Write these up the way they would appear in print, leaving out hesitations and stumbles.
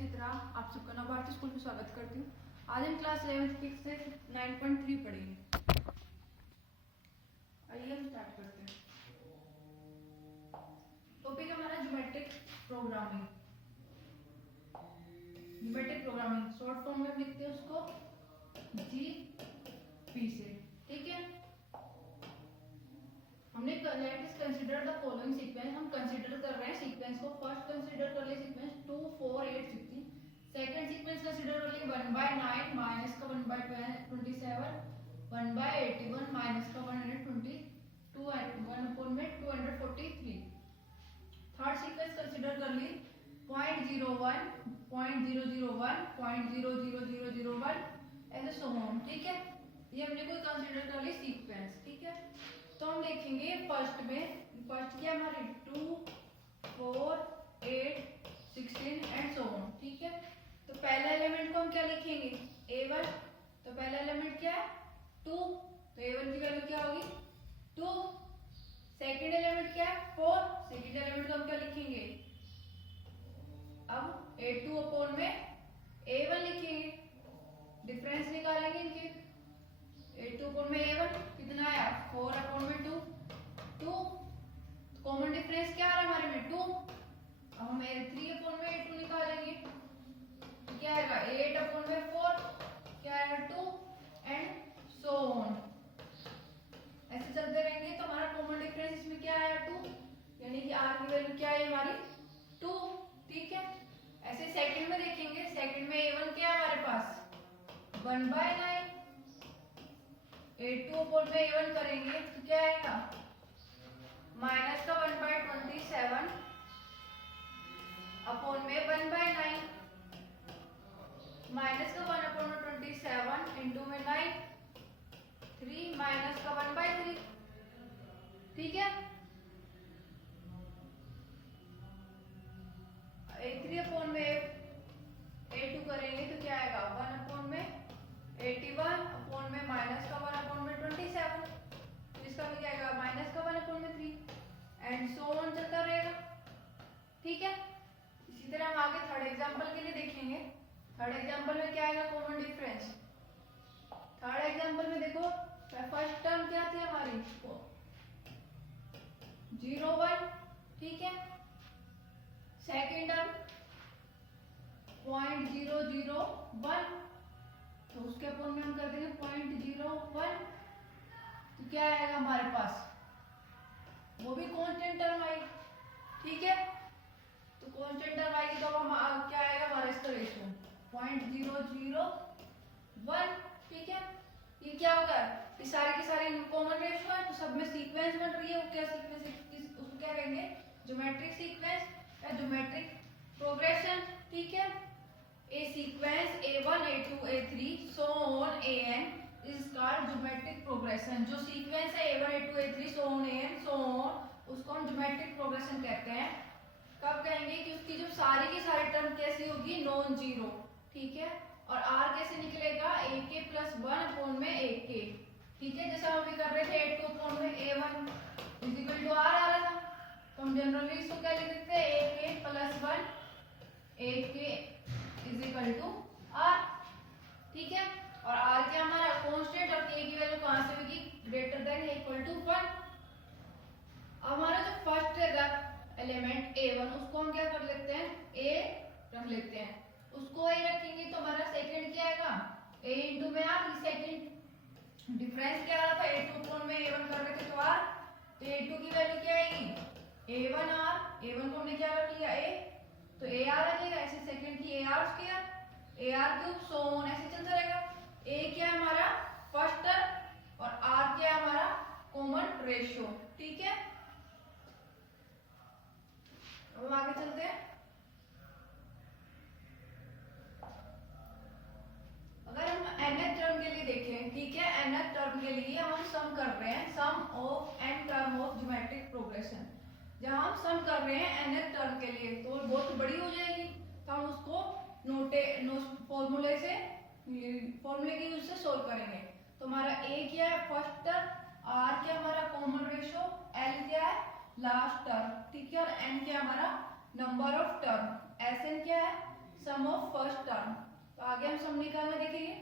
चित्रा, आप सबका नवभारती स्कूल में स्वागत करती हूँ। आज हम क्लास 11th की से 9.3 पढ़ेंगे। आइए हम स्टार्ट करते हैं। टॉपिक हमारा geometric programming. Geometric programming short form में लिखते हैं उसको जीपी से, ठीक है। हमने late us consider the following sequence. हम कंसीडर कर रहे हैं सीक्वेंस को। फर्स्ट कंसीडर कर ले सीक्वेंस 2 4 8 16। सेकंड सीक्वेंस कंसीडर कर लिए 1/9 माइनस का 1/27 1/81 माइनस का 122 1/243। थर्ड सीक्वेंस कंसीडर कर ली 0.01 0.001 0.00001 ऐसे सो ऑन, ठीक है। ये हमने कोई कंसीडर कर ली सीक्वेंस, ठीक है। तो हम देखेंगे फर्स्ट में, फर्स्ट क्या हमारी 2 4 8 16 एंड सो ऑन, ठीक है। तो पहला एलिमेंट को हम क्या लिखेंगे a1। तो पहला एलिमेंट क्या है 2, तो a1 की वैल्यू क्या होगी 2। सेकंड एलिमेंट क्या है 4, सेकंड एलिमेंट को हम क्या लिखेंगे अब a2 अपॉन में a1 लिखेंगे, डिफरेंस निकालेंगे इनके। a2 अपॉन में a1 कितना आया 4 अपॉन में 2 कॉमन डिफरेंस क्या आ रहा है हमारे में 2। अब हम 3 अपॉन में a2 निकालेंगे, क्या आएगा 8 अपॉन में 4 क्या आएगा 2 एंड सो ऑन। ऐसे चलते रहेंगे तो हमारा कॉमन डिफरेंस इसमें क्या आया 2, यानी कि r की वैल्यू क्या है हमारी 2, ठीक है। ऐसे सेकंड में देखेंगे, सेकंड में a1 क्या है हमारे पास 1/9। a2 अपॉन में a1 करेंगे तो क्या आएगा माइनस का 1/27 अपॉन में 1/9 माइनस का 1/27 इंटू में 9 3 माइनस का 1/3, ठीक है। a3 अपॉन में a2 करेंगे तो क्या आएगा 1 अपॉन में 81 अपॉन में माइनस का 1 अपॉन में 27, तो इसका भी क्या आएगा माइनस का 1 अपॉन में 3 एंड सो ऑन चलता रहेगा, ठीक है। इसी तरह हम आगे थर्ड एग्जांपल के लिए देखेंगे। थर्ड एग्जांपल में क्या आएगा कॉमन डिफरेंस। थर्ड एग्जांपल में देखो फर्स्ट टर्म क्या थी हमारी 0 1, ठीक है। सेकंड टर्म 0.001, तो उसके अपॉन में हम कर देंगे 0.01, तो क्या आएगा हमारे पास वो भी कांस्टेंट टर्म आई, ठीक है। तो कांस्टेंट टर्म आएगी तो हम क्या आएगा हमारा इसका रेशियो 0.001, ठीक है। ये क्या होगा ये सारी की सारी कॉमन रेशियो है, तो सब में सीक्वेंस बन रही है। वो क्या सीक्वेंस उसको क्या कहेंगे ज्योमेट्रिक सीक्वेंस या ज्योमेट्रिक प्रोग्रेशन, ठीक है। A sequence A1 A2 A3 so on AN is called geometric progression। जो सीक्वेंस है A1 A2 A3 so on AN so on उसको हम ज्योमेट्रिक प्रोग्रेशन कहते हैं। कब कहेंगे कि उसकी जो सारी की सारी टर्म कैसी होगी नॉन जीरो, ठीक है। और r कैसे निकलेगा ak प्लस 1 अपॉन में ak, ठीक है। जैसा हम अभी कर रहे थे a2 अपॉन में a1 is equal to r आ रहा था, तो हम जनरली इसको क्या लिख देते हैं ak plus 1 ak is equal to r, ठीक है। और r क्या हमारा कांस्टेंट और k की वैल्यू कहां से होगी ग्रेटर देन या इक्वल टू 1। अब हमारा जो फर्स्ट है एलिमेंट a1 उसको हम क्या कर लेते हैं a रख लेते हैं, उसको a रखेंगे तो हमारा सेकंड क्या आएगा a इंटू में r। सेकंड डिफरेंस क्या आ रहा था a2 अपॉन में a1 कर रहे थे तो r, तो a2 की वैल्यू क्या आएगी a1 r, a1 को हमने क्या रख लिया a, तो ar आ जाएगा। ऐसे सेकंड की ar square ar cube so on ऐसे चलता रहेगा। a क्या है हमारा फर्स्ट टर्म और r क्या है हमारा कॉमन रेशियो, ठीक है। अब हम आगे चलते हैं। अगर हम nth टर्म के लिए देखें, ठीक है, nth टर्म के लिए हम सम कर रहे हैं sum of n term of geometric progression. जहां हम सम कर रहे हैं nth टर्म के लिए तो बहुत बड़ी हो जाएगी, तो हम उसको फॉर्मूले के यूज से सोल्व करेंगे। तो हमारा a क्या है फर्स्ट टर्म, r क्या हमारा कॉमन रेशियो, l क्या है लास्ट टर्म, ठीक है। और n क्या हमारा नंबर ऑफ टर्म, Sn क्या है सम ऑफ फर्स्ट टर्म। तो आगे हम सम निकालना देखेंगे।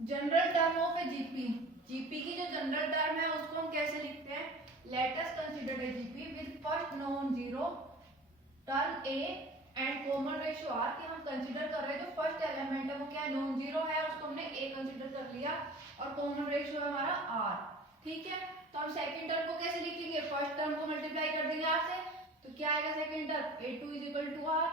General term of A GP, GP की जो जनरल टर्म है उसको हम कैसे लिखते हैं? Let us consider a GP with first non zero term a and common ratio r, कि हम कंसीडर कर रहे हैं जो फर्स्ट एलिमेंट है वो क्या है? नॉन जीरो है, उसको हमने ए कंसीडर कर लिया और कॉमन रेशियो है हमारा आर। ठीक है, तो हम सेकंड टर्म को कैसे लिखेंगे? फर्स्ट टर्म को मल्टीप्लाई कर देंगे आर से, तो क्या आएगा second term? a2 is equal to r.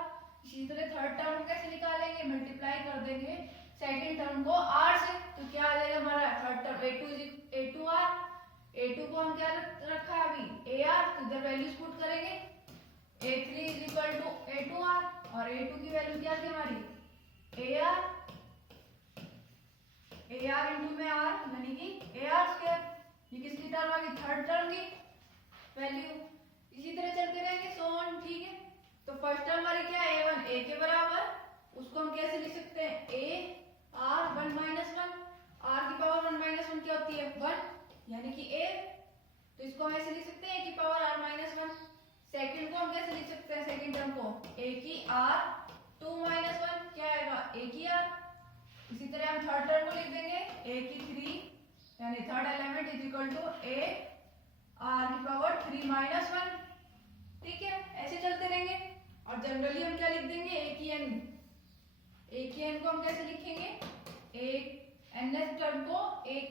इसी तरह थर्ड टर्म को कैसे निकालेंगे? मल्टीप्लाई कर देंगे सेकंड टर्म को r से, तो क्या आ जाएगा हमारा थर्ड टर्म? a2r। a2 को हम क्या रखा है अभी? ar, तो इधर वैल्यूज पुट करेंगे। a3 is equal to a2r और a2 की वैल्यू क्या थी हमारी? ar। ar इनटू में r यानी कि ar स्क्वायर। ये किसकी टर्म आ गई? थर्ड टर्म की वैल्यू। इसी तरह चलते रहेंगे सो ऑन। ठीक है, तो फर्स्ट टर्म हमारी क्या है? a1 a के बराबर, उसको हम कैसे लिख सकते हैं? a r 1 माइनस 1, r की पावर 1 माइनस 1 क्या होती है? 1 यानी कि a, तो इसको हम ऐसे लिख सकते हैं a की पावर r माइनस 1। सेकंड को हम कैसे लिख सकते हैं? सेकंड टर्म को a की r 2 माइनस 1 क्या आएगा? a की r। इसी तरह हम थर्ड टर्म को लिख देंगे a की 3 यानी third element is equal to a r की पावर 3 माइनस 1। ठीक है, ऐसे चलते रहेंगे। और जनरली हम क्या लिख देंगे? a की n, a की n को हम कैसे लिखेंगे? एक nth टर्म को एक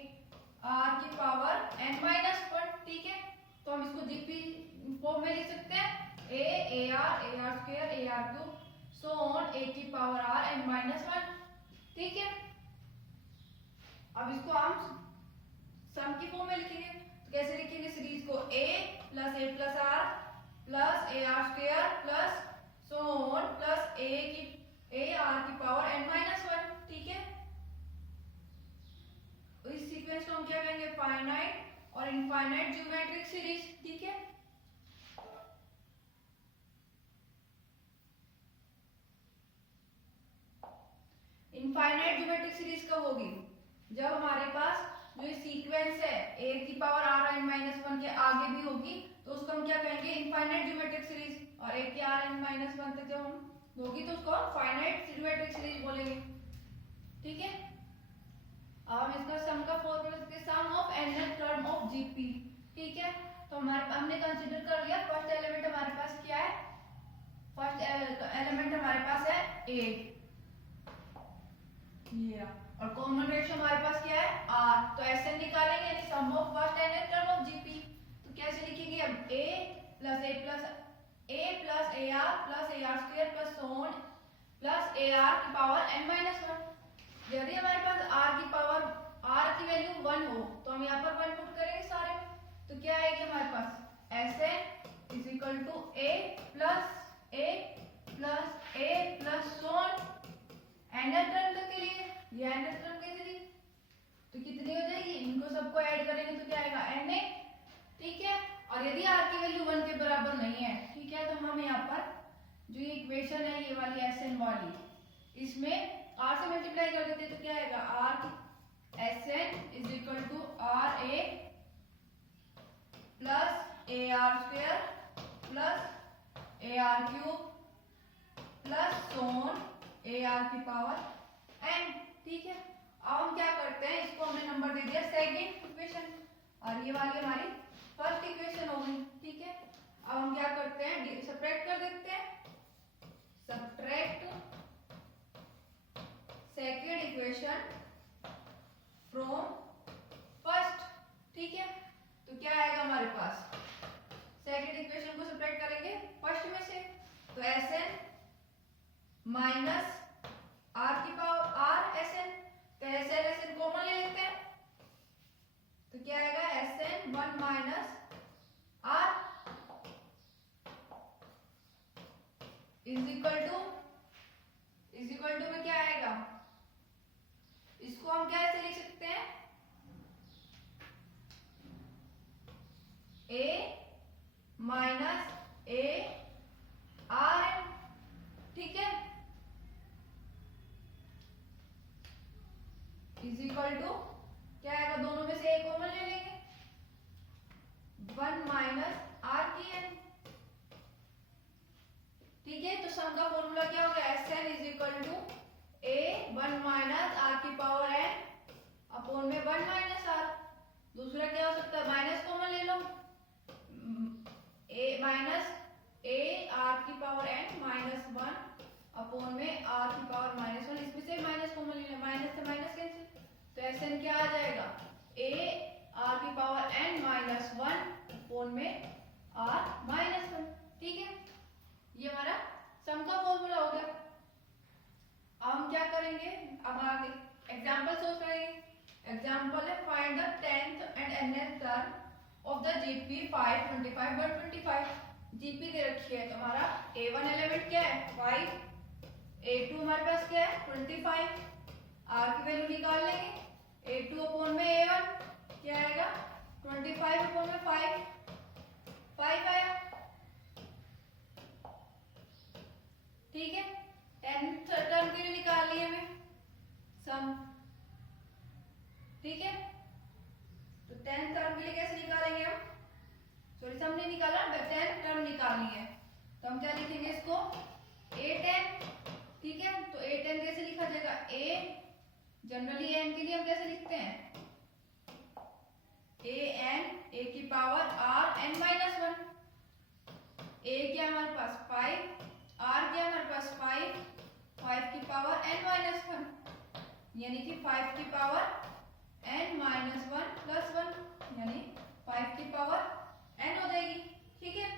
r की पावर n माइनस 1। ठीक है, तो हम इसको जीपी फॉर्म में लिख सकते हैं a ar square ar cube so on a की पावर r n माइनस 1। ठीक है, अब इसको हम सम की फॉर्म में लिखेंगे, तो कैसे लिखेंगे? सीरीज को a plus r plus ar square plus so on plus a r की पावर n माइनस 1। ठीक है, तो इस सीक्वेंस को हम क्या कहेंगे? फाइनाइट और इनफाइनाइट ज्योमेट्रिक सीरीज। ठीक है, इनफाइनाइट ज्योमेट्रिक सीरीज कब होगी? जब हमारे पास जो सीक्वेंस है a की पावर r n माइनस 1 के आगे भी होगी, तो उसको हम क्या कहेंगे? Infinite geometric series. और a की r n माइनस 1 तक जब हम होगी तो उसको फाइनाइट ज्योमेट्रिक सीरीज बोलेंगे। ठीक है, अब हम इसका सम का फॉर्मूला लिखते हैं, sum of nth term of GP. ठीक है, तो हमने कंसीडर कर लिया फर्स्ट एलिमेंट हमारे पास क्या है? फर्स्ट एलिमेंट हमारे पास है a, ये और कॉमन रेशियो हमारे पास क्या है? r। तो ऐसे निकालेंगे यानी sum of first nth term of GP. तो कैसे लिखेंगे? अब a plus ar square plus so on plus ar की पावर n माइनस 1। यदि हमारे पास r की पावर r की वैल्यू 1 हो तो हम यहाँ पर 1 पुट करेंगे सारे में, तो क्या आएगी हमारे पास? Sn is equal to a plus so on nth term तक के लिए। ये nth टर्म कैसे ली? तो कितनी हो जाएगी? इनको सबको ऐड करेंगे तो क्या आएगा? na। ठीक है, और यदि r की वैल्यू 1 के बराबर नहीं है, ठीक है, तो हम यहाँ पर जो ये इक्वेशन है ये वाली Sn वाली, इसमें r से मल्टीप्लाई कर देते हैं, तो क्या आएगा? r Sn is equal to r a plus ar square plus ar cube plus so on ar की पावर n। ठीक है, अब हम क्या करते हैं? इसको हमने नंबर दे दिया सेकंड इक्वेशन और ये वाली हमारी फर्स्ट इक्वेशन हो गई। ठीक है, अब हम क्या करते हैं? सब्ट्रैक्ट कर देते हैं, subtract second equation from first. ठीक है, तो क्या आएगा हमारे पास? सेकंड इक्वेशन को सब्ट्रैक्ट करेंगे फर्स्ट में से, तो Sn माइनस r की पावर r Sn, तो Sn कॉमन ले लेते हैं, तो क्या आएगा? Sn 1 minus r is equal to में क्या आएगा? इसको हम कैसे लिख सकते हैं? a minus a r n। ठीक है, इज इक्वल टू क्या आएगा? दोनों में से एक कॉमन ले लेंगे, 1 माइनस r की n। ठीक है, तो सम का फॉर्मूला क्या होगा, S n is equal to a 1 minus r की पावर एन अपॉन में 1 माइनस आर। दूसरा क्या हो सकता है, माइनस कॉमन ले लो, ए माइनस ए आर की पावर एन माइनस 1 अपॉन में आर की पावर माइनस 1, इसमें से माइनस कॉमन ले लो, माइनस से माइनस कैंसिल, तो एस एन क्या आ जाएगा, ए आर की पावर एन माइनस 1 अपॉन में आर माइनस 1। ठीक है, ये हमारा सम का फॉर्मूला हो गया। अब हम क्या करेंगे, अब आगे एग्जांपल सोच रहे हैं। एग्जांपल है find the 10th and nth term of the GP 5 25 125। GP दे रखी है, तो हमारा a1 एलिमेंट क्या है 5, a2 हमारे पास क्या है 25, r की वैल्यू निकाल लेंगे, a2 अपॉन में a1 क्या आएगा 25 अपॉन में 5 आया। ठीक है, 10th टर्म के लिए निकाल लिया हमें सम। ठीक है, तो 10th टर्म के लिए कैसे निकालेंगे हम, सॉरी सम नहीं निकाला, 10th टर्म निकालनी है, तो हम क्या लिखेंगे इसको a10। ठीक है, तो a10 कैसे लिखा जाएगा, a जनरली n के लिए हम कैसे लिखते हैं a की power r n minus 1, a क्या हमारे पास 5, r क्या हमारे पास 5 की पावर n माइनस 1, यानी कि 5 की पावर n माइनस 1 प्लस 1, यानी 5 की पावर n हो जाएगी। ठीक है,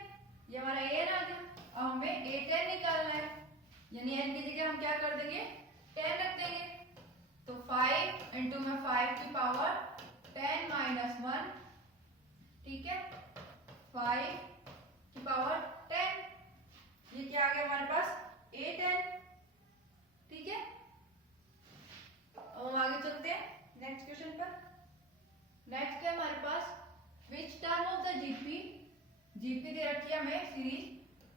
ये हमारा an आ गया। अब हमें a10 निकालना है, यानी n की जगह हम क्या कर देंगे 10 रख देंगे, तो 5 इंटू में 5 की पावर 10 माइनस 1, ठीक है 5 की पावर 10, ये क्या आ गया हमारे पास a10। ठीक है, अब हम आगे चलते हैं नेक्स्ट क्वेश्चन पर। नेक्स्ट है हमारे पास which term of the GP दे रखी है हमें series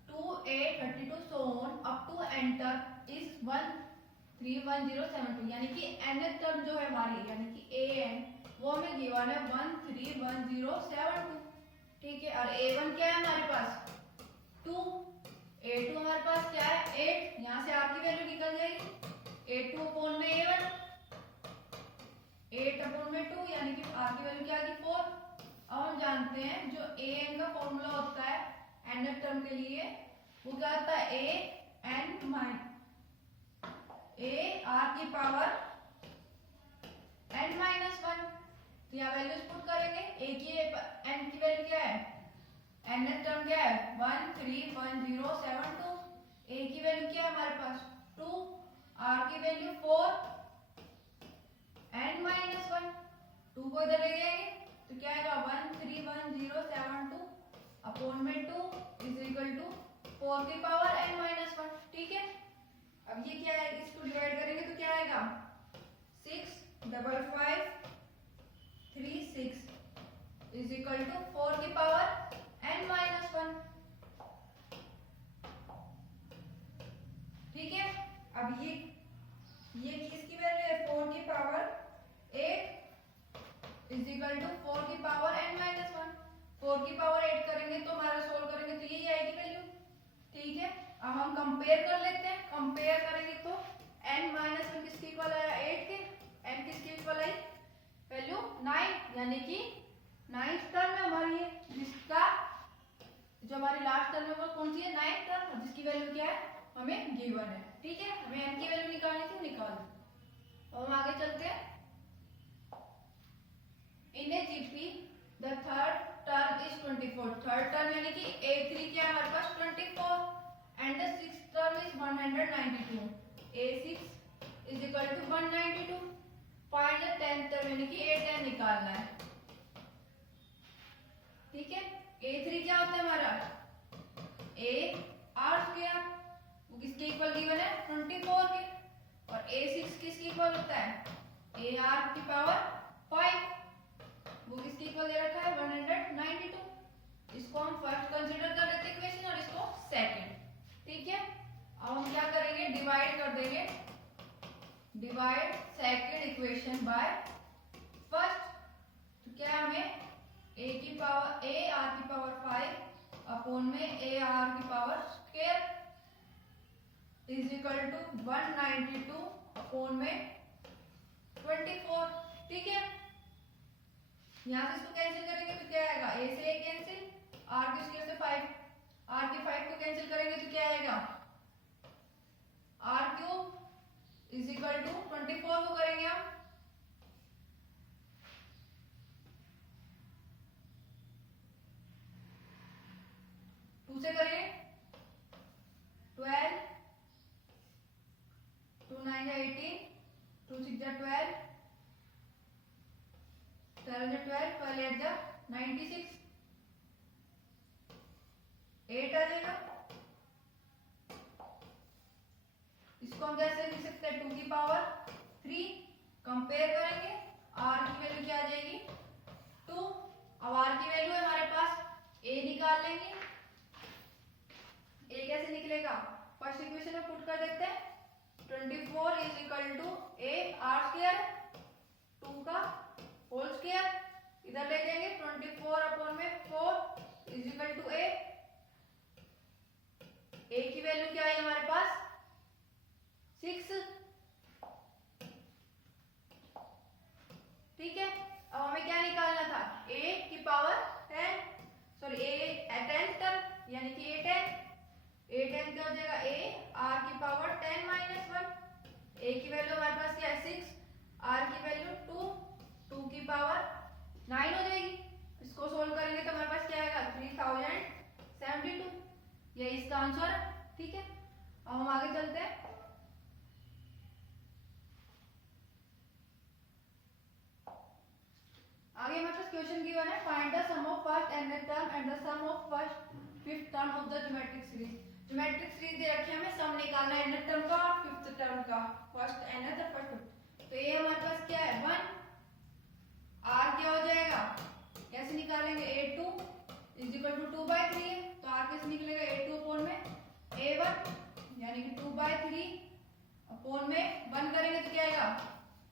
2a 32 so on up to n term is 131072, यानी कि nth टर्म जो है हमारी यानी कि an वो हमें गिवन है 131072। ठीक है, और a1 क्या है हमारे पास 2, a2 हमारे पास क्या है 8, यहाँ से r की वैल्यू निकल जाएगी, a2 अपॉन में a1 8 अपॉन में 2, यानी कि r की वैल्यू क्या आ गई 4। अब हम जानते हैं जो an का फॉर्मूला होता है nth टर्म के लिए वो क्या होता है a n minus a r की पावर n माइनस 1, तो यहाँ वैल्यूज पुट करेंगे, a की n की वैल्यू क्या है nth टर्म क्या है 131072, a की वैल्यू क्या है हमारे पास 2, r की वैल्यू 4 n माइनस 1, 2 को इधर ले जाएंगे तो क्या आएगा 131072 अपॉन में 2 इज इक्वल टू 4 की पावर n माइनस 1। ठीक है, अब ये क्या है, इसको डिवाइड करेंगे तो क्या आएगा 6 5 5 3 6 इज इक्वल टू 4 की पावर n माइनस 1। ठीक है, अब ये किसकी वैल्यू है 4 की पावर 8 इज इक्वल टू 4 की पावर n माइनस 1। 4 की पावर 8 करेंगे तो हमारा सोल्व करेंगे तो यही आएगी वैल्यू। ठीक है, अब हम कंपेयर कर लेते हैं, कंपेयर करेंगे तो n माइनस 1 किसके इक्वल आया 8 के, n किसके इक्वल आई वैल्यू 9, यानी कि 9th टर्म है हमारी ये, जिसका जो हमारी लास्ट टर्म है वो कौन सी है 9th टर्म, जिसकी वैल्यू क्या है हमें गिवन है। ठीक है, हमें n की वैल्यू निकालनी थी, निकाल दी। अब हम आगे चलते हैं। In a GP the third term is 24, third term यानी कि a3 क्या है हमारे पास 24 and the sixth term is 192, a6 is equal to 192। Find the 10th term यानी कि a10 निकालना है। ठीक है, a3 क्या होता है हमारा a r स्क्वायर, वो किसके इक्वल गिवन है 24 के, और a6 किसके इक्वल होता है a r की पावर 5, वो किसके इक्वल दे रखा है 192। इसको हम फर्स्ट कंसीडर कर लेते हैं इक्वेशन और इसको सेकंड। ठीक है, अब हम क्या करेंगे डिवाइड कर देंगे, divide second equation by first, तो क्या हमें a की पावर a r की पावर 5 अपॉन में a r की power square is equal to 192 upon में 24। ठीक है, यहाँ से इसको कैंसिल करेंगे तो क्या आएगा, a से a कैंसिल, r की स्क्वायर से 5, r के 5 को कैंसिल करेंगे तो क्या आएगा, r cube is equal to 24 को करेंगे हम 2 से करेंगे 12, 2 9 या 18, 2 6 या 12, 12 या 12, 12 8 या 96, 8 आ जाएगा। इसको हम जैसे लिख सकते हैं 2 की पावर 3, कंपेयर करेंगे, r की वैल्यू क्या आ जाएगी 2। अब r की वैल्यू है हमारे पास, a निकाल लेंगे, a कैसे निकलेगा, फर्स्ट इक्वेशन में पुट कर देते हैं, 24 is equal to a r square 2 का होल स्क्वायर, इधर ले जाएंगे 24 अपॉन में 4 इज इक्वल टू a की वैल्यू क्या है हमारे पास 6। ठीक है, अब हमें क्या निकालना था, a की पावर 10, सॉरी a 10 टर्म यानी कि a10 क्या हो जाएगा, a r की पावर 10 माइनस 1, a की वैल्यू हमारे पास क्या है 6, r की वैल्यू 2 की पावर 9 हो जाएगी। इसको सोल्व करेंगे तो हमारे पास क्या आएगा 3072, यही इसका आंसर है। ठीक है, अब हम आगे चलते हैं। आगे हमारे पास क्वेश्चन गिवन है, find the sum of first nth term and the sum of first fifth term of the geometric series. Geometric series दे रखी है, हमें सम निकालना है nth टर्म का और फिफ्थ टर्म का, फर्स्ट nth और फर्स्ट फिफ्थ। तो ये हमारे पास क्या है 1, r क्या हो जाएगा, कैसे निकालेंगे, a2 इज इक्वल टू 2/3 है, तो r कैसे निकलेगा, a2 अपॉन में a1 यानी कि 2/3 अपॉन में 1 करेंगे तो क्या आएगा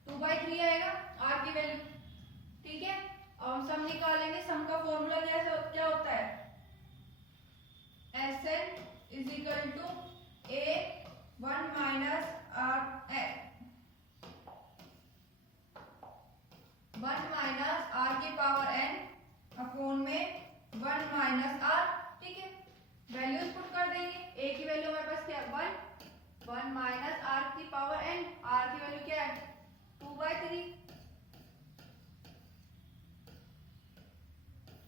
2/3 आएगा r की वैल्यू। ठीक है, अब हम सम निकालेंगे, सम का फॉर्मूला क्या होता है, Sn is equal to a1 minus r की पावर n अपॉन में 1 माइनस r। ठीक है, वैल्यूज पुट कर देंगे, a की वैल्यू हमारे पास क्या है 1 माइनस r की पावर n, r की वैल्यू क्या है 2/3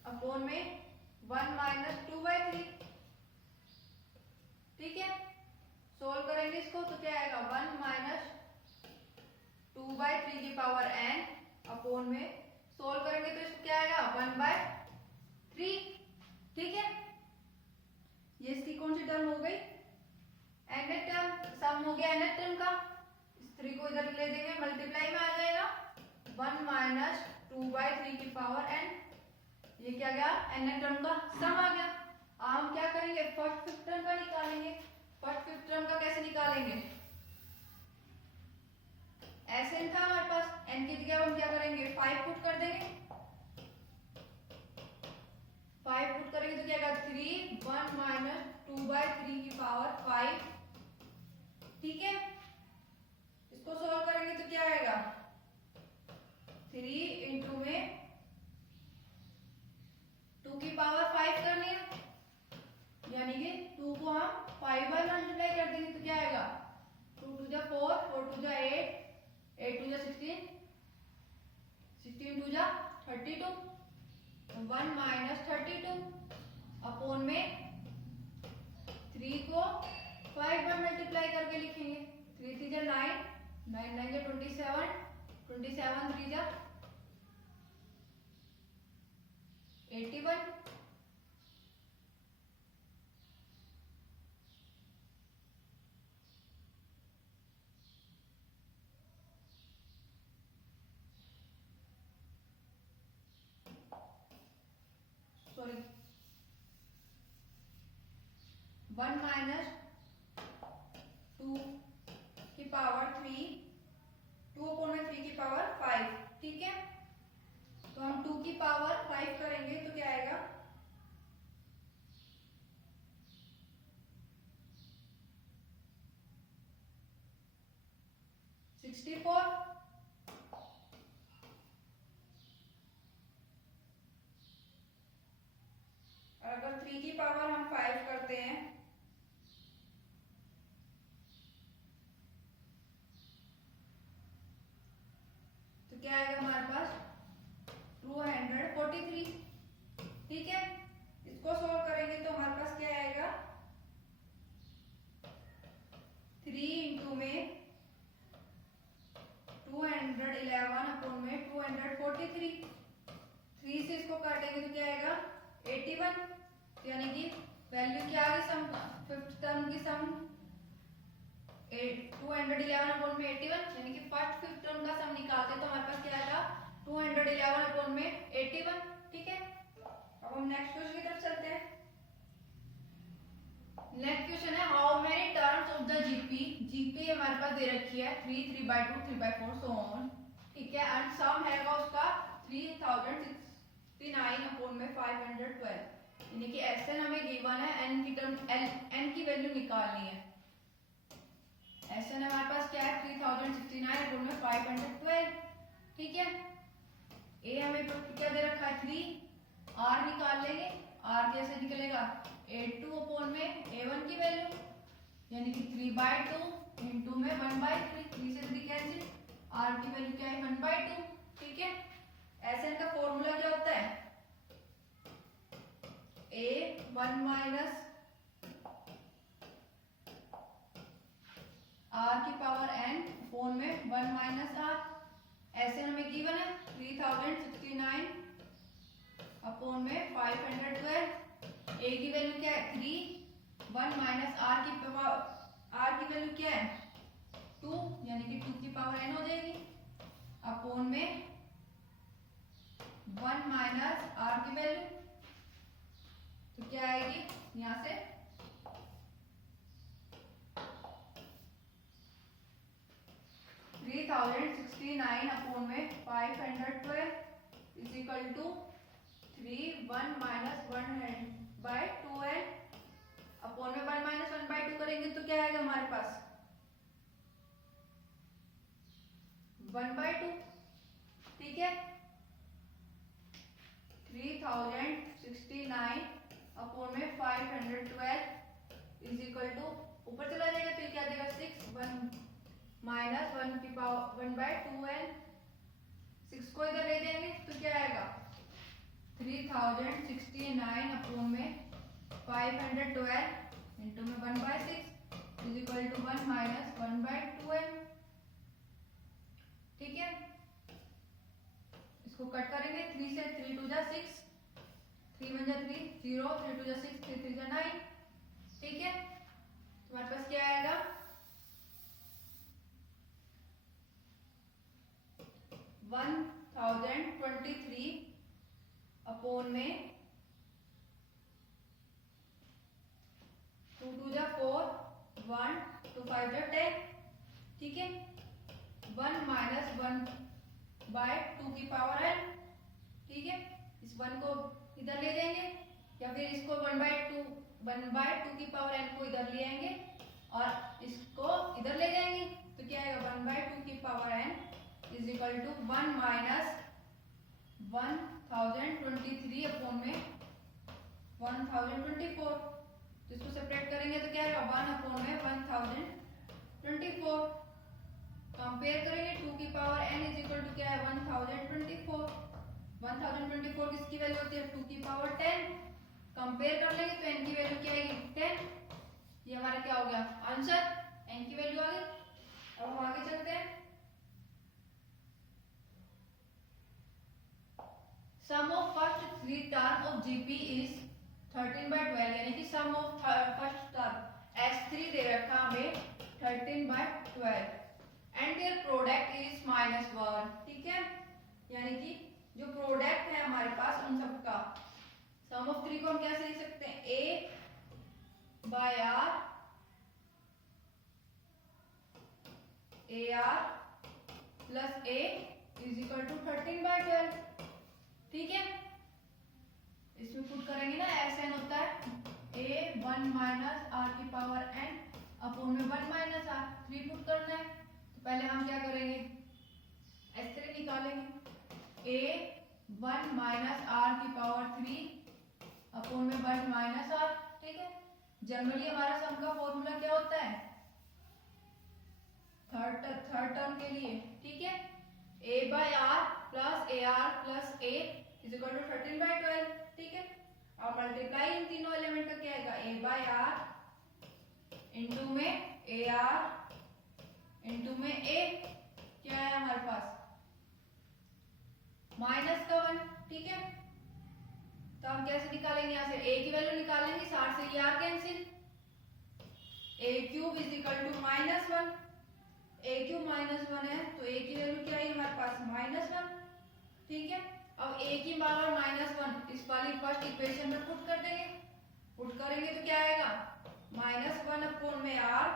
अपॉन में 1 माइनस 2/3। ठीक है, सोल्व करेंगे इसको तो क्या आएगा 1 माइनस 2/3 की पावर n अपॉन में, सोल्व करेंगे तो इसको क्या आएगा 1/3। ठीक है, ये इसकी कौन सी टर्म हो गई, nth टर्म, सम हो गया nth टर्म का, इस 3 को इधर ले देंगे, मल्टीप्लाई में आ जाएगा 1 माइनस 2/3 की पावर n, ये क्या गया nth टर्म का सम आ गया। अब हम क्या करेंगे, फर्स्ट फिफ्थ टर्म का निकालेंगे। फर्स्ट फिफ्थ टर्म का कैसे निकालेंगे, Sn था हमारे पास, n की जगह हम क्या करेंगे 5 पुट कर देंगे, 5 पुट करेंगे तो क्या आएगा 3 1 माइनस 2/3 की पावर 5। ठीक है, इसको सॉल्व करेंगे तो क्या आएगा 3 इंटू में 2 की पावर 5 करनी है, यानी कि 2 को हम 5 बार मल्टीप्लाई कर देंगे तो क्या आएगा 2 2 जा 4, 4 2 जा 8, 8 2 जा 16, 16 2 जा 32, 1 माइनस 32 अपॉन में 3 को 5 बार मल्टीप्लाई करके लिखेंगे, 3 3 जा 9, 9 9 जा 27, 27 3 जा 81। सॉरी 1 माइनस 2 की पावर 3, 2 अपॉन में 3 की पावर 5। ठीक है, तो हम 2 की पावर 5 करेंगे तो क्या आएगा 2 64। अगर 3 की पावर हम 5 करते हैं तो क्या आएगा हमारे पास 243। ठीक है, इसको सोल्व करेंगे तो हमारे पास क्या आएगा 3 इंटू में 211 अपॉन में 243। 3 से इसको काटेंगे तो क्या आएगा 81। यानी कि वैल्यू क्या आ गई सम फिफ्थ टर्म की सम 211 अपॉन में 81, यानी कि फर्स्ट फिफ्थ टर्म का सम निकालते तो हमारे पास क्या आएगा 211 अपॉन में 81। ठीक है, अब हम नेक्स्ट क्वेश्चन की तरफ चलते हैं। नेक्स्ट क्वेश्चन है how many terms of the GP हमारे पास दे रखी है 3, 3/2, 3/4 सो ऑन। ठीक है, एंड सम हैगा उसका 3069 अपॉन में 512। यानी कि Sn हमें गिवन है, n की टर्म n की वैल्यू निकालनी है। Sn हमारे पास क्या है 3069 अपॉन में 512। ठीक है, a हमें क्या दे रखा है 3, r निकाल लेंगे। r कैसे निकलेगा 82 अपॉन में a1 की वैल्यू, यानी कि 3/2 इंटू में 1/3। 3 से 3 कैंसिल, r की वैल्यू क्या है 1/2। ठीक है, Sn का फॉर्मूला क्या होता है a1 माइनस r की पावर n अपॉन में 1 माइनस r। Sn हमें गिवन है 3069 अपॉन में 512। a की वैल्यू क्या है 3, 1 माइनस r की वैल्यू क्या है 2, यानी कि 2 की पावर n हो जाएगी अपॉन में 1 माइनस r की वैल्यू। तो क्या आएगी यहां से 3069 अपॉन में 512 is equal to 3, 1 minus 1/2n upon में 1 माइनस 1/2 करेंगे तो क्या आएगा हमारे पास 1/2। ठीक है, 3069 अपॉन में 512 इज इक्वल टू ऊपर चला जाएगा तो क्या देगा 6, 1 माइनस 1 की पावर 1/2n। 6 को इधर ले जाएंगे तो क्या आएगा 3069 अपॉन में 512 इंटू में 1/6 is equal to 1 minus 1/2n। ठीक है, इसको कट करेंगे 3 से 3 2 जा 6, 3 1 जा 3 0, 3 2 जा 6, 3 3 जा 9। ठीक है, तुम्हारे पास क्या आएगा 1023 अपॉन में 2 2 जा 4, 1 2 5 जा 10। ठीक है, 1 माइनस 1/2 की पावर n। ठीक है, इस 1 को इधर ले जाएंगे या फिर इसको 1/2 की पावर n को इधर ले आएंगे और इसको इधर ले जाएंगे तो क्या आएगा 1/2 की power n is equal to 1 minus 1023 upon में 1024। तो इसको सेपरेट करेंगे तो क्या आएगा 1 अपॉन में 1024। कंपेयर करेंगे 2 की power n is equal to क्या है 1024। 1024 किसकी वैल्यू होती है 2 की पावर 10। कंपेयर कर लेंगे तो n की वैल्यू क्या आएगी 10। ये हमारा क्या हो गया आंसर, n की वैल्यू आ गई। अब हम आगे चलते हैं। Sum of first 3 term of GP is 13/12, यानी कि sum of first term S3 दे रखा हमें 13/12 एंड देयर प्रोडक्ट इज -1। ठीक है, यानी कि जो प्रोडक्ट है हमारे पास उन सबका सम ऑफ 3 को हम कैसे लिख सकते हैं a by r ar plus a is equal to 13/12। ठीक है, इसमें पुट करेंगे ना Sn होता है a 1 माइनस r की पावर n अपॉन में 1 माइनस r। 3 पुट करना है तो पहले हम क्या करेंगे, S3 निकालेंगे। A1 माइनस आर की पावर 3 अपॉन में 1 माइनस आर। ठीक है, जनरली हमारा सम का फॉर्मूला क्या होता है थर्ड टर्म के लिए। ठीक है, a by r plus a r plus a is equal to 13/12। ठीक है, और मल्टीप्लाई इन तीनों एलिमेंट का क्या आएगा, a बाई आर इंटू में ए आर इंटू में ए, क्या है हमारे पास माइनस का 1। ठीक है, तो हम कैसे निकालेंगे, यहाँ से a की वैल्यू निकालेंगे, 60 से r cancel, a cube is equal to -1। a cube -1 है तो a की वैल्यू क्या है हमारे पास -1। ठीक है, अब a की पावर -1 इस वाली फर्स्ट इक्वेशन में पुट कर देंगे। पुट करेंगे तो क्या आएगा, -1 अपॉन में r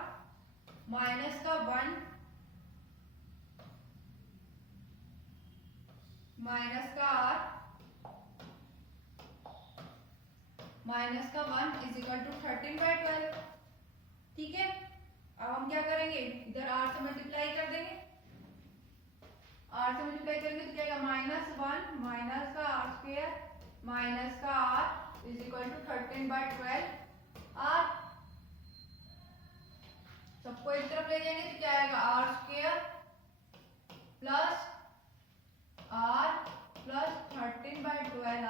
माइनस का 1 माइनस का r माइनस का 1 इज इक्वल टू 13/12। ठीक है, अब हम क्या करेंगे, इधर r से मल्टीप्लाई कर देंगे। r से मल्टीप्लाई करेंगे तो क्या आएगा, -1 माइनस का r स्क्वायर माइनस का r is equal to 13/12 r। सबको एक तरफ ले जाएंगे तो क्या आएगा, r square plus r plus 13/12 r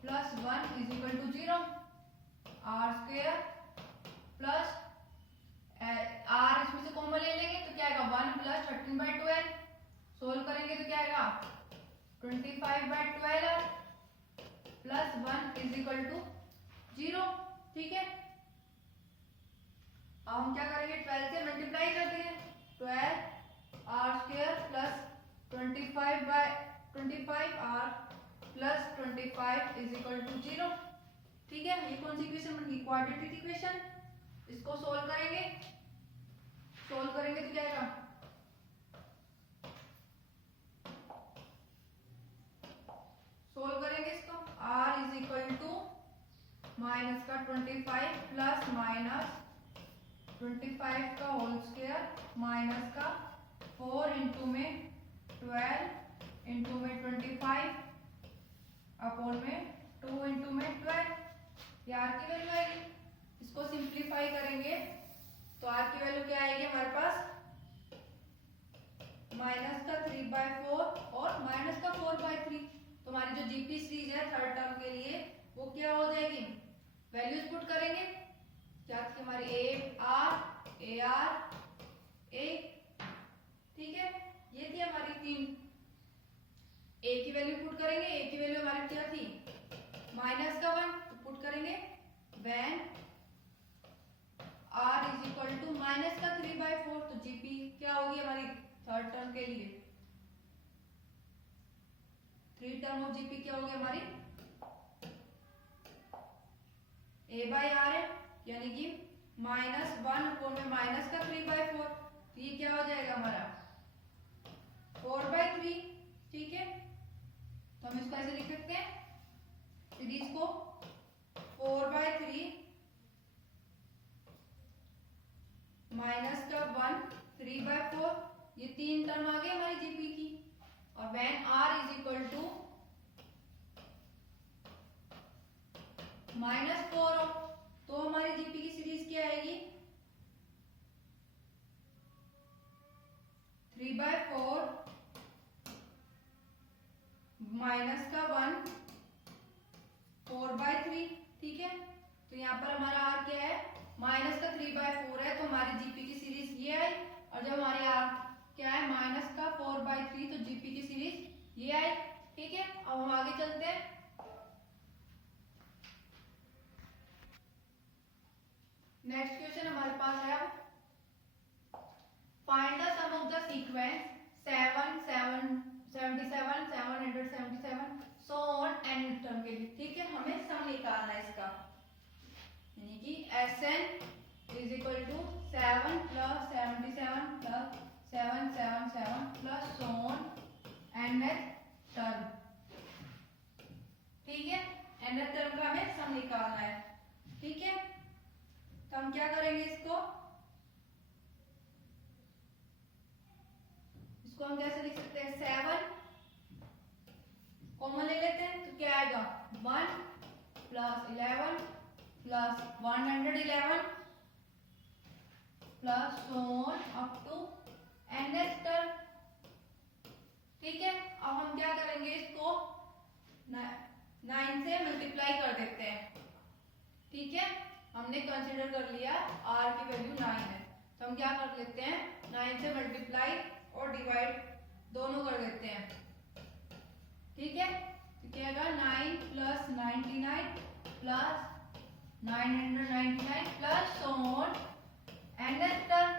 plus 1 is equal to 0। r square plus r इसमें से कॉमन ले लेंगे तो क्या आएगा, 1 प्लस 13/12। सोल्व करेंगे तो क्या आएगा, 25/12 प्लस 1 इज इक्वल टू 0। ठीक है, अब हम क्या करेंगे, 12 से मल्टीप्लाई कर देंगे। 12 r square plus 25 r plus 25 is equal to 0। ठीक है, ये कौन सी इक्वेशन बन गई, क्वाड्रेटिक इक्वेशन। इसको सोल्व करेंगे, सोल्व करेंगे तो क्या आएगा, सोल्व करेंगे इसको, r is equal to minus का 25 प्लस माइनस 25 का होल स्क्वायर माइनस का 4 इंटू में 12 इंटू में 25 अपॉन में 2 इंटू में 12। ये r की वैल्यू आएगी। इसको सिंप्लीफाई करेंगे तो r की वैल्यू क्या आएगी हमारे पास, माइनस का 3/4 और माइनस का 4/3। तो हमारी जो जीपी सीरीज है थर्ड टर्म के लिए वो क्या हो जाएगी, वैल्यूज पुट करेंगे। क्या थी हमारी ए आर ए। ठीक है, ये थी हमारी 3। ए की वैल्यू पुट करेंगे, ए की वैल्यू हमारी क्या थी माइनस का 1, तो पुट करेंगे when r is equal to minus का 3/4। तो जीपी क्या होगी हमारी थर्ड टर्म के लिए, 3 टर्म ऑफ जीपी क्या होगी हमारी, a बाई आर है, यानी कि -1 अपॉन में माइनस का 3/4। तो ये क्या हो जाएगा हमारा 4/3। ठीक है, तो हम इसको ऐसे लिख सकते हैं, सीरीज को 4/3 माइनस का 1 3/4। ये 3 टर्म आ गई हमारी जीपी की। और when r is equal to -4 हो तो हमारी जीपी की सीरीज क्या आएगी, 3/4 माइनस का 1 4/3। ठीक है, तो यहाँ पर हमारा r क्या है, माइनस का 3/4 है, तो हमारी जीपी की सीरीज ये आई। और जब हमारी r क्या है माइनस का 4/3, तो जीपी की सीरीज ये आई। ठीक है, अब हम आगे चलते हैं। नेक्स्ट क्वेश्चन हमारे पास है, अब find the sum of the sequence 7 777 777 so on n term के लिए। ठीक है, हमें सम निकालना है इसका, यानी कि Sn is equal to 7 plus 77 plus 777 plus so on nth term. ठीक है, nth टर्म का हमें सम निकालना है। ठीक है, तो हम क्या करेंगे, इसको उसको हम कैसे लिख सकते हैं, 7 कॉमन ले लेते हैं तो क्या आएगा 1 plus 11 plus 111 plus so on up to nth term. ठीक है, अब हम क्या करेंगे, इसको 9 से मल्टीप्लाई कर देते हैं। ठीक है, हमने कंसीडर कर लिया r की वैल्यू 9 है, तो हम क्या कर लेते हैं 9 से मल्टीप्लाई और डिवाइड दोनों कर देते हैं। ठीक है, तो क्या आएगा 9 plus 99 plus 999 plus so on nth term.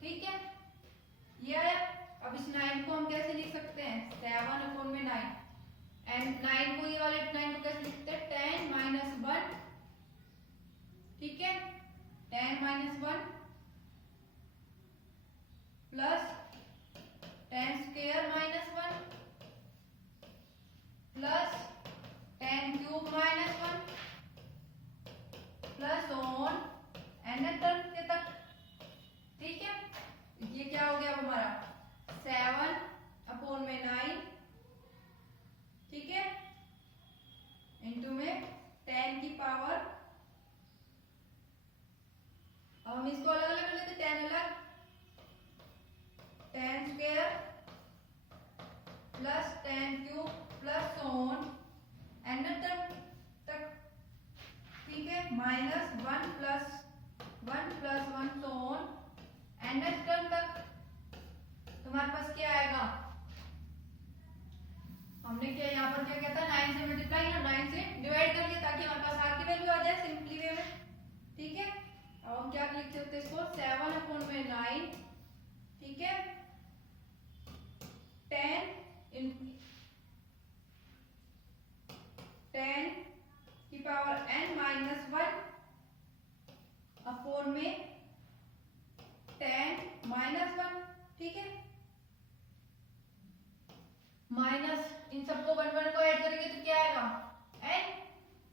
ठीक है, ये आया। अब इस 9 को हम कैसे लिख सकते हैं, 7 अपॉन में 9 एंड 9 को, ये वाले 9 को कैसे लिखते हैं 10 माइनस 1। ठीक है, 10 minus 1 plus 10 square minus 1 plus 10 cube minus 1 plus on nth term के तक। ठीक है, ये क्या हो गया अब हमारा 7 अपॉन में 9, ठीक है, इंटू में 10 की पावर, अब हम इसको अलग अलग कर लेते, 10 अलग, 10 square plus 10 cube plus on nth term तक। ठीक है, minus 1 plus 1 so on nth term तक। तुम्हारे पास क्या आएगा, हमने क्या यहाँ पर क्या किया था 9 से मल्टीप्लाई या 9 से डिवाइड कर लिया ताकि हमारे पास r की वैल्यू आ जाए सिंपली वे में। ठीक है, अब हम क्या लिख सकते हैं इसको 7 अपॉन में 9, ठीक है, 10 की पावर n माइनस 1 अपॉन में 10 माइनस 1। ठीक है, माइनस इन सबको 1 1 को ऐड करेंगे तो क्या आएगा n।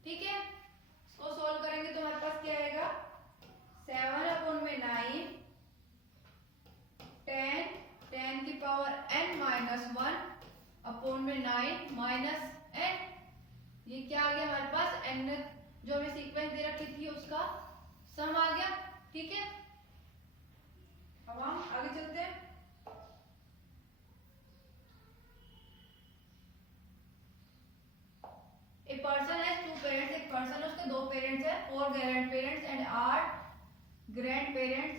ठीक है, इसको सॉल्व करेंगे तो हमारे पास क्या आएगा 7 अपॉन में 9 10 की पावर n माइनस 1 अपॉन में 9 माइनस n। ये क्या आ गया हमारे पास n जो हमें सीक्वेंस दे रखी थी उसका सम आ गया। ठीक है, अब हम आगे चलते हैं। A person has 2 parents, एक पर्सन उसके 2 पेरेंट्स है, 4 grand parents and 8 grand parents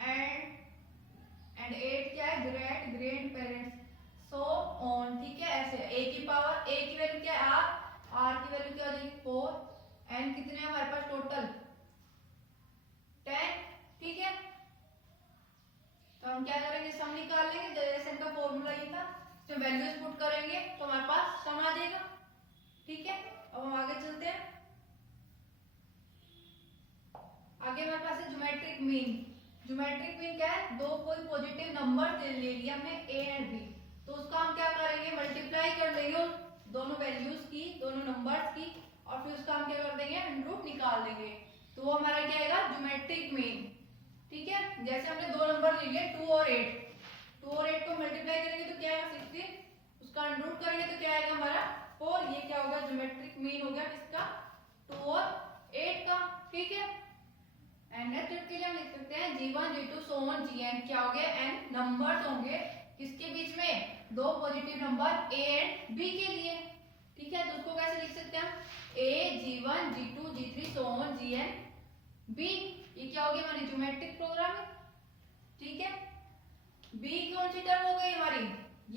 and 8 क्या है great grand parents, so on. ठीक है, ऐसे a की पावर, a की वैल्यू क्या है r की वैल्यू क्या हो जाएगी 4, n कितने हैं हमारे पास टोटल 10। ठीक है, तो हम क्या करेंगे सम निकाल लेंगे, जैसे का फॉर्मूला ये था, तो वैल्यूज पुट करेंगे तो हमारे पास सम आ जाएगा। ठीक है, अब हम आगे चलते हैं। आगे हमारे पास है ज्योमेट्रिक मीन। ज्योमेट्रिक मीन क्या है, दो कोई पॉजिटिव नंबर ले लिया हमने a एंड b, तो उसका हम क्या करेंगे मल्टीप्लाई कर देंगे उन दोनों वैल्यूज की, दोनों नंबर्स की, और फिर उसका हम क्या कर देंगे रूट निकाल देंगे, तो वो हमारा क्या आएगा ज्योमेट्रिक मीन। ठीक है, जैसे हमने दो नंबर ले लिए 2 और 8, 2 और 8 को मल्टीप्लाई करेंगे तो क्या आएगा 16, उसका रूट करेंगे तो क्या आएगा हमारा 4। ये क्या होगा ज्योमेट्रिक मीन हो गया किसका 2 और 8 का। ठीक है, एंड नेक्स्ट के लिए हम लिख सकते हैं g1 g2 so on gn, क्या हो गया n नंबर्स होंगे किसके बीच में, दो positive number a and b के लिए। ठीक है, तो उसको कैसे लिख सकते हैं हम a g1 g2 g3 so on gn b, ये क्या हो गया हमारी ज्योमेट्रिक प्रोग्राम। ठीक है, b कौन सी टर्म हो गई हमारी,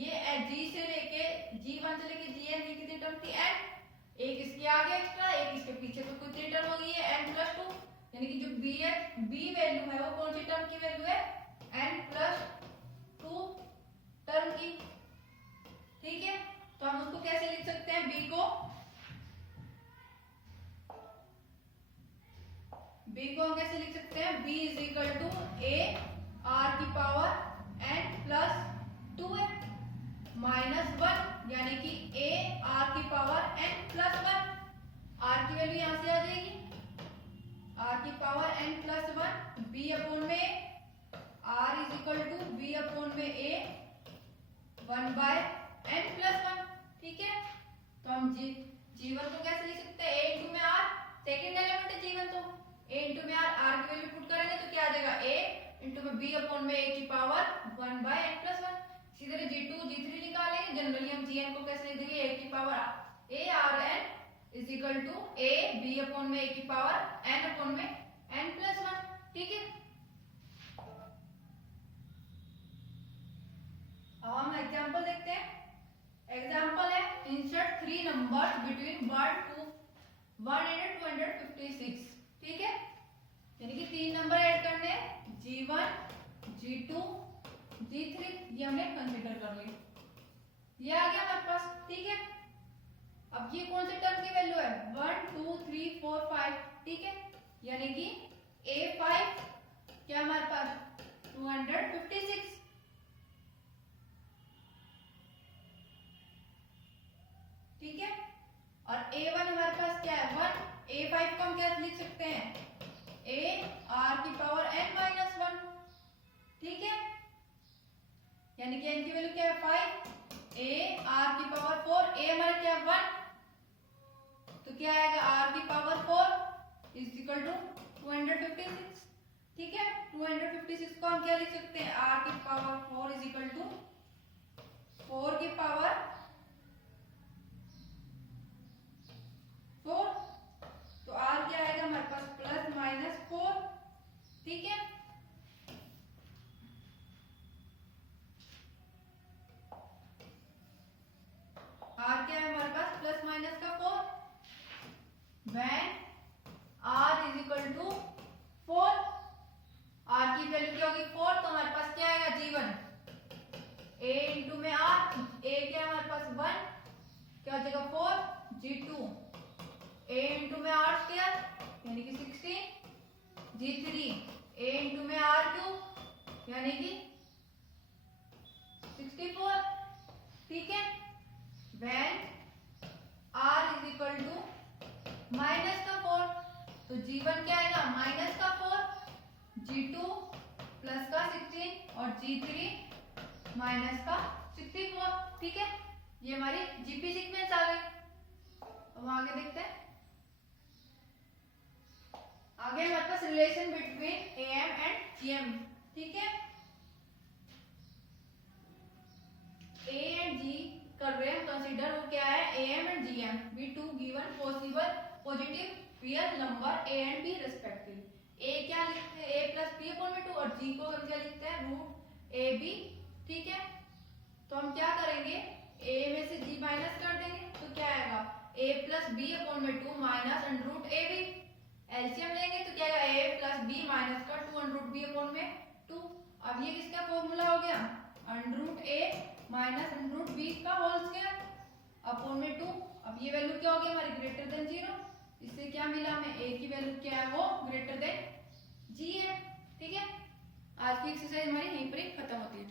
ये g से लेके g1 से लेके gn ये कितनी टर्म थी n, एक इसके आगे एक्स्ट्रा एक इसके पीछे, तो कितनी टर्म हो गई है n+2, यानी कि जो b वैल्यू है वो कौन सी टर्म की वैल्यू है n+2 टर्म की। ठीक है, तो हम उसको कैसे लिख सकते हैं b को हम कैसे लिख सकते हैं b is equal to a r की पावर n+2 है माइनस 1, यानी कि a r की पावर n+1, r की वैल्यू यहां से आ जाएगी r की पावर n+1 b अपॉन में r is equal to b upon 1/n+1, ठीक है। तो हम G1 को कैसे लिख सकते हैं, a इंटू में r, सेकेंड एलिमेंट है G1, तो a इंटू में r की वैल्यू पुट करेंगे तो क्या आ जाएगा, a इंटू में b अपॉन में a की पावर 1/n+1। इसी तरह G2 G3 निकालेंगे, जनरली हम Gn को कैसे लिख देंगे, a की power a rn is equal to a b upon में a की पावर n अपॉन में n+1, ठीक है। अब हम एग्जांपल देखते हैं। एग्जांपल है इंसर्ट 3 नंबर्स बिटवीन 1 to 100 256, ठीक है। यानी कि 3 नंबर ऐड करने हैं, G1 G2 G3, ये हमने कंसीडर कर लिए, ये आ गया हमारे पास, ठीक है। अब ये कौन से टर्म की वैल्यू है, 1 2 3 4 5, ठीक है। यानी कि A5 क्या हमारे पास 256, ठीक है। और A1 हमारे पास क्या है 1, A5 को हम क्या लिख सकते हैं, A r की पावर n-1, ठीक है। यानी कि n की वैल्यू क्या है 5, A r की पावर 4, A हमारा क्या है 1, तो क्या आएगा r की पावर 4 इज इक्वल टू 256, ठीक है। 256 को हम क्या लिख सकते हैं, r की पावर 4 इज इक्वल टू 4 की पावर 4, तो r क्या आएगा हमारे पास +-4, ठीक है। r क्या है हमारे पास +-4, when r is equal to 4, r की वैल्यू क्या होगी 4, तो हमारे पास क्या आएगा G1 a इंटू में r, a क्या है हमारे पास 1, क्या हो जाएगा 4, G2 a इंटू में r स्क्वायर यानी कि 16, G3 a इंटू में r³ यानी कि 64, ठीक है। when r is equal to -4, तो G1 क्या आएगा -4, G2 +16 और G3 -64, ठीक है। ये हमारी जीपी सीक्वेंस आ गई। अब आगे देखते हैं। आगे हमारे पास relation between AM and GM, ठीक है। A एंड G कर रहे हैं कंसीडर, वो क्या है AM and GM, we two given possible positive real number A and B respectively। A क्या लिखते हैं A प्लस B अपॉन में 2, और G को हम क्या लिखते हैं √AB, ठीक है। तो हम क्या करेंगे, A में से G माइनस कर देंगे, तो क्या आएगा A प्लस B अपॉन में 2 माइनस √AB, एलसीएम लेंगे तो क्या आएगा A प्लस B माइनस का 2√B अपॉन में 2। अब ये किसका फॉर्मूला हो गया, √A माइनस √B का होल स्क्वायर अपॉन में 2। अब ये वैल्यू क्या हो गई हमारी ग्रेटर देन 0, इससे क्या मिला हमें, A की वैल्यू क्या है वो ग्रेटर देन G है, ठीक है। आज की एक्सरसाइज हमारी यहीं पर ही खत्म होती है।